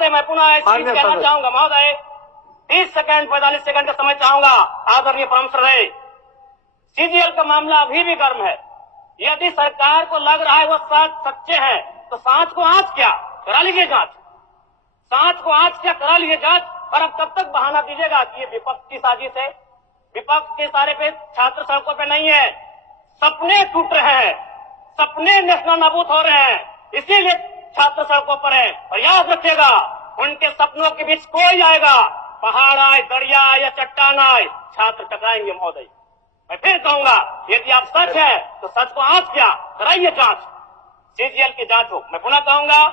महोदय मैं पुनः एक चीज कहना चाहूंगा महोदय, 30 सेकंड 45 सेकंड का समय चाहूंगा। आदरणीय परम श्रद्धेय, सीजीएल का मामला अभी भी गर्म है। यदि सरकार को लग रहा है वो सच्चे हैं तो सांच को आंच क्या करा लीजिए जांच, सांच को आंच क्या करा लीजिए जांच। और अब कब तक बहाना दीजिएगा कि ये विपक्ष की साजिश है? विपक्ष के सारे पे छात्र सड़कों पे नहीं है, सपने टूट रहे हैं, सपने नेशनल नाबूद हो रहे हैं, इसीलिए छात्र सड़कों पर है। और याद रखिएगा, उनके सपनों के बीच कोई आएगा, पहाड़ आए, दरिया आए या चट्टान आए, छात्र टकराएंगे महोदय। मैं फिर कहूंगा, यदि आप सच है तो सच को आंच क्या कराइए जांच, सीजीएल की जांच हो। मैं पुनः कहूंगा,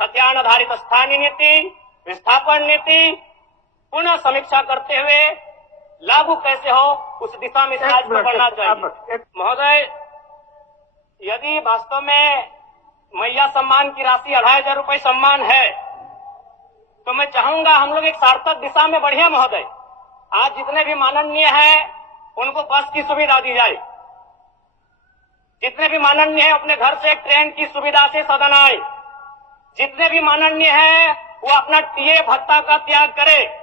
खतियान आधारित स्थानीय नीति, विस्थापन नीति पुनः समीक्षा करते हुए लागू कैसे हो उस दिशा में राज्य को बढ़ना चाहिए। महोदय, यदि वास्तव में मैया सम्मान की राशि 2,500 रुपए सम्मान है तो मैं चाहूंगा हम लोग एक सार्थक दिशा में बढ़िया महोदय। आज जितने भी माननीय हैं उनको बस की सुविधा दी जाए, जितने भी माननीय हैं अपने घर से एक ट्रेन की सुविधा से सदन आए, जितने भी माननीय हैं वो अपना टीए भत्ता का त्याग करे,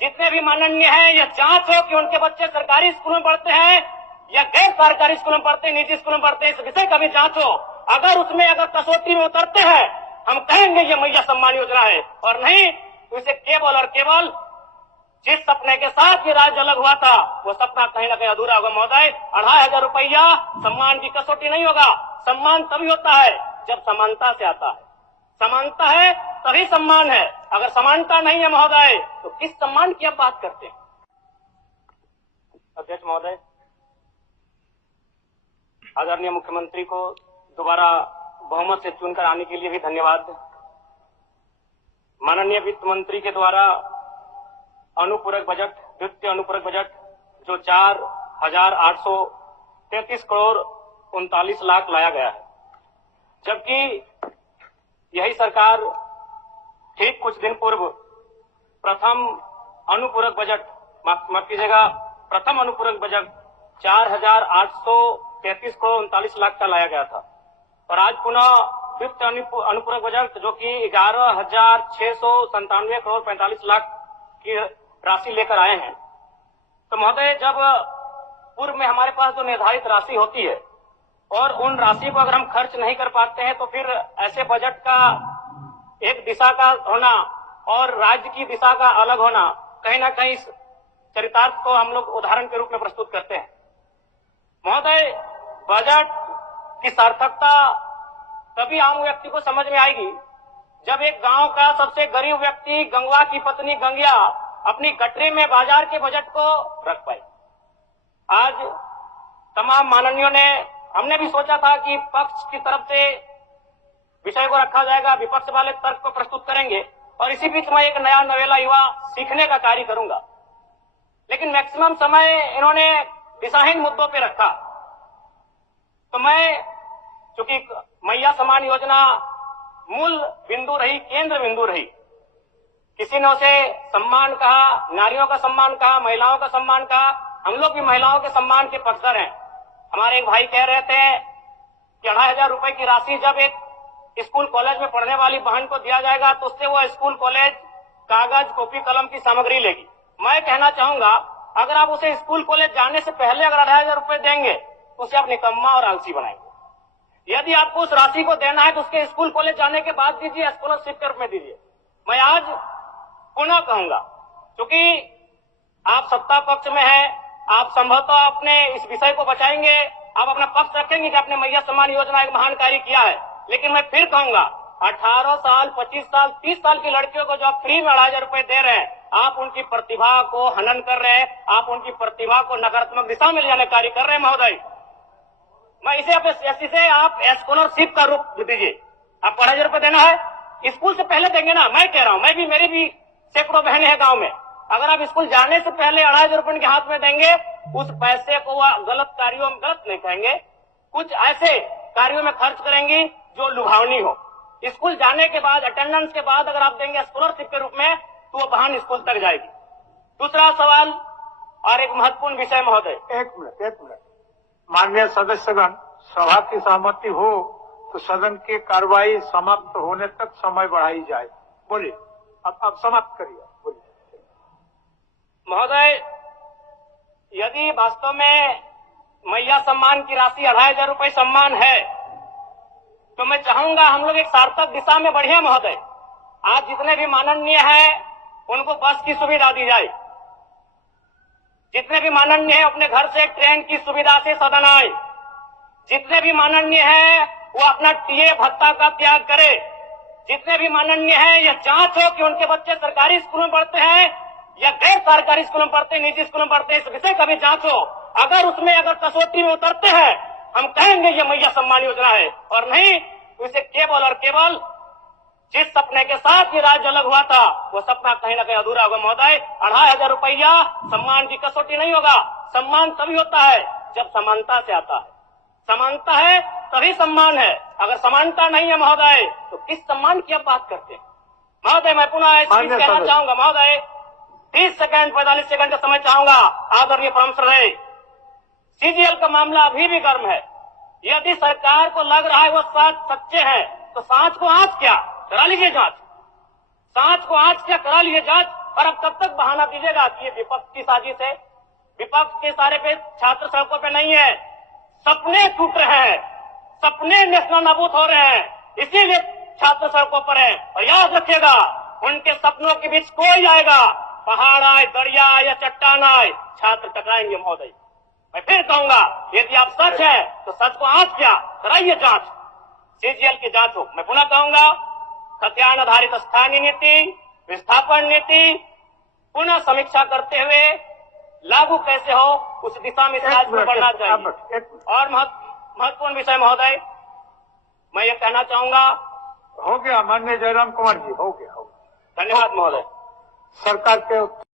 जितने भी माननीय हैं यह जांच हो कि उनके बच्चे सरकारी स्कूलों में पढ़ते हैं या गैर सरकारी स्कूलों में पढ़ते हैं, निजी स्कूलों में पढ़ते हैं, इस विषय का भी जांच हो। अगर उसमें अगर कसौटी में उतरते हैं हम कहेंगे ये मैया सम्मान योजना है, और नहीं तो इसे केवल और केवल जिस सपने के साथ ये राज्य अलग हुआ था वो सपना कहीं ना कहीं अधूरा होगा महोदय। 2,500 रुपया सम्मान की कसौटी नहीं होगा। सम्मान तभी होता है जब समानता से आता है, समानता है तभी सम्मान है। अगर समानता नहीं है महोदय तो किस सम्मान की आप बात करते हैं? अध्यक्ष महोदय, आदरणीय मुख्यमंत्री को दोबारा बहुमत से चुनकर आने के लिए भी धन्यवाद। माननीय वित्त मंत्री के द्वारा अनुपूरक बजट, द्वितीय अनुपूरक बजट जो 4,833 करोड़ 39 लाख लाया गया है, जबकि यही सरकार ठीक कुछ दिन पूर्व प्रथम अनुपूरक बजट, माफ कीजिएगा, प्रथम अनुपूरक बजट 4,833 करोड़ 39 लाख का लाया गया था। और आज पुनः द्वितीय अनुपूरक बजट जो कि 11,697 करोड़ 45 लाख की राशि लेकर आए हैं। तो महोदय, जब पूर्व में हमारे पास जो निर्धारित राशि होती है और उन राशि को अगर हम खर्च नहीं कर पाते हैं तो फिर ऐसे बजट का एक दिशा का होना और राज्य की दिशा का अलग होना, कहीं ना कहीं इस चरितार्थ को हम लोग उदाहरण के रूप में प्रस्तुत करते हैं। महोदय, बजट की सार्थकता तभी आम व्यक्ति को समझ में आएगी जब एक गांव का सबसे गरीब व्यक्ति, गंगवा की पत्नी गंगिया, अपनी गठरी में बाजार के बजट को रख पाए। आज तमाम माननीयों ने, हमने भी सोचा था कि पक्ष की तरफ से विषय को रखा जाएगा, विपक्ष वाले तर्क को प्रस्तुत करेंगे और इसी बीच मैं एक नया नवेला युवा सीखने का कार्य करूंगा। लेकिन मैक्सिमम समय इन्होंने दिशाहीन मुद्दों पे रखा। तो मैं, चूंकि मैया सम्मान योजना मूल बिंदु रही, केंद्र बिंदु रही, किसी ने उसे सम्मान कहा, नारियों का सम्मान कहा, महिलाओं का सम्मान कहा, हम लोग भी महिलाओं के सम्मान के पक्षधर हैं। हमारे एक भाई कह रहे थे कि 2,500 रुपए की राशि जब एक स्कूल कॉलेज में पढ़ने वाली बहन को दिया जाएगा तो उससे वो स्कूल कॉलेज कागज, कॉपी, कलम की सामग्री लेगी। मैं कहना चाहूंगा, अगर आप उसे स्कूल कॉलेज जाने से पहले अगर 2,500 रुपए देंगे तो उसे आप निकम्मा और आलसी बनाएंगे। यदि आपको उस राशि को देना है तो उसके स्कूल कॉलेज जाने के बाद दीजिए, स्कॉलरशिप के रूप में दीजिए। मैं आज पुनः कहूंगा, क्योंकि आप सत्ता पक्ष में हैं, आप संभवतः अपने इस विषय को बचाएंगे, आप अपना पक्ष रखेंगे कि आपने मैया सम्मान योजना एक महान कार्य किया है। लेकिन मैं फिर कहूंगा, 18 साल, 25 साल, 30 साल की लड़कियों को जो आप फ्री में 2,500 रुपए दे रहे हैं, आप उनकी प्रतिभा को हनन कर रहे हैं, आप उनकी प्रतिभा को नकारात्मक दिशा में ले जाने कार्य कर रहे हैं महोदय। मैं इसे आप स्कॉलरशिप का रूप दीजिए। आपको 2,500 रुपए देना है, स्कूल से पहले देंगे ना। मैं कह रहा हूं, मेरी भी सैकड़ों बहनें हैं गांव में, अगर आप स्कूल जाने से पहले 2,500 रुपए उनके हाथ में देंगे, उस पैसे को वह गलत कार्यों में, गलत नहीं कहेंगे, कुछ ऐसे कार्यों में खर्च करेंगी जो लुभावनी हो। स्कूल जाने के बाद, अटेंडेंस के बाद अगर आप देंगे स्कॉलरशिप के रूप में तो वो बहन स्कूल तक जाएगी। दूसरा सवाल और एक महत्वपूर्ण विषय महोदय। एक मिनट माननीय सदस्यगण, सभा की सहमति हो तो सदन की कार्रवाई समाप्त होने तक समय बढ़ाई जाए। बोलिए। अब समाप्त करिए, बोलिए। महोदय, यदि वास्तव में मैया सम्मान की राशि 2,500 रुपये सम्मान है, तो मैं चाहूंगा हम लोग एक सार्थक दिशा में बढ़े महोदय। आज जितने भी माननीय हैं उनको बस की सुविधा दी जाए, जितने भी माननीय हैं अपने घर से ट्रेन की सुविधा से सदन आए, जितने भी माननीय हैं वो अपना टीए भत्ता का त्याग करे, जितने भी माननीय हैं यह जांच हो कि उनके बच्चे सरकारी स्कूल में पढ़ते हैं या गैर सरकारी स्कूल में पढ़ते हैं, निजी स्कूल में पढ़ते हैं, इस विषय का भी जांच हो। अगर उसमें अगर कसौटी में उतरते हैं हम कहेंगे ये मैया सम्मान योजना है, और नहीं तो इसे केवल और केवल जिस सपने के साथ ये राज्य अलग हुआ था वो सपना कहीं ना कहीं अधूरा होगा महोदय। 2,500 रुपया सम्मान की कसौटी नहीं होगा। सम्मान तभी होता है जब समानता से आता है, समानता है तभी सम्मान है। अगर समानता नहीं है महोदय तो किस सम्मान की आप बात करते हैं महोदय? मैं पुनः इस चीज कहना चाहूंगा महोदय, 30 सेकंड 45 सेकंड का समय चाहूंगा। आदरणीय परम श्रद्धेय, सीजीएल का मामला अभी भी गर्म है। यदि सरकार को लग रहा है वो सच्चे हैं तो सांच को आंच क्या करा लीजिए जांच, सांच को आंच क्या करा लीजिए जांच। और अब तब तक बहाना दीजिएगा कि ये विपक्ष की साजिश है। विपक्ष के सारे पे छात्र सड़कों पे नहीं है, सपने टूट रहे हैं, सपने नेशनल नाबूद हो रहे हैं, इसीलिए छात्र सड़कों पर है। और याद रखिएगा उनके सपनों के बीच कोई आएगा, पहाड़ आए, दरिया या चट्टान आए, छात्र टकराएंगे महोदय। मैं फिर कहूंगा यदि आप सच है तो सच को आंच क्या कराइए जांच, सीजीएल की जांच हो। मैं पुनः कहूंगा खतियान आधारित स्थानीय नीति, विस्थापन नीति पुनः समीक्षा करते हुए लागू कैसे हो उस दिशा में राज्य को बढ़ना चाहिए। और महत्वपूर्ण विषय महोदय, मैं ये कहना चाहूंगा, हो गया माननीय जयराम कुमार जी, हो गया। धन्यवाद महोदय। सरकार के